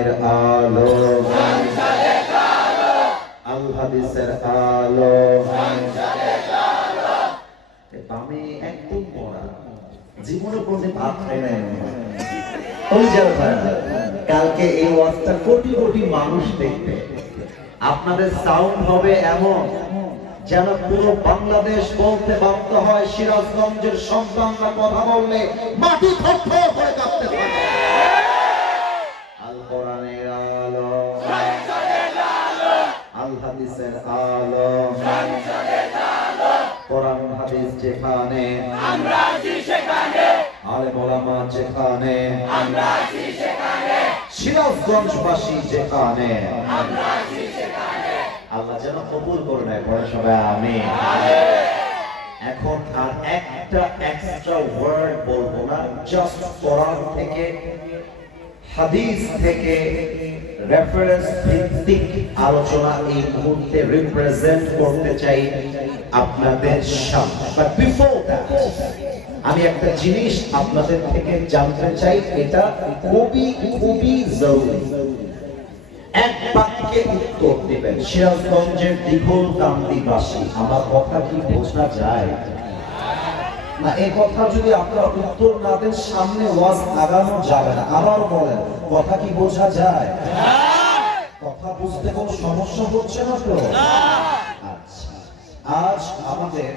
কোরআনের আলো, আল হাদিসের আলো। আমি একদম পড়া জীবনে কোনদিন ভাত খাই নাই। কালকে এই ওয়াজটা কোটি কোটি মানুষ দেখবে। আপনাদের সাউন্ড হবে এমন যেন পুরো বাংলাদেশ বলতে বাধ্য হয়, সিরাজগঞ্জের সন্তানরা কথা বললে মাটি থরথর করে কাঁপতে থাকে। আল কোরআনের আলো, আল হাদিসের আলো, কোরআন হাদিস যেখানে আমরা আছি সেখানে, আলেম ওলামা যেখানে আমরা আছি সেখানে, সিরাজগঞ্জবাসী যেখানে আমরা আছি সেখানে। আল্লাহ যেন কবুল করে নেয়। পরে সবাই আমিন। এখন আর একটা এক্সট্রা ওয়ার্ড বলবো না, জাস্ট কোরআন থেকে হাদিস থেকে রেফারেন্স ভিত্তিক আলোচনা এই মুহূর্তে রিপ্রেজেন্ট করতে চাই আপনাদের সামনে। বাট বিফোর দ্যাট আমি একটা জিনিস আপনাদের থেকে জানতে চাই, এটা খুবই খুবই জরুরি। এক বাক্যে উত্তর দিবেন। সিরাজগঞ্জের দীঘলকান্দিবাসী, আমার কথা কি বোঝা যায় না? এই কথা যদি আপনারা উত্তর না দেন সামনে ওয়াজ আগানো যাবে না। আবার বলেন, কথা কি বোঝা যায়? কথা বুঝতে কোনো সমস্যা হচ্ছে না তো? আচ্ছা, আজ আমাদের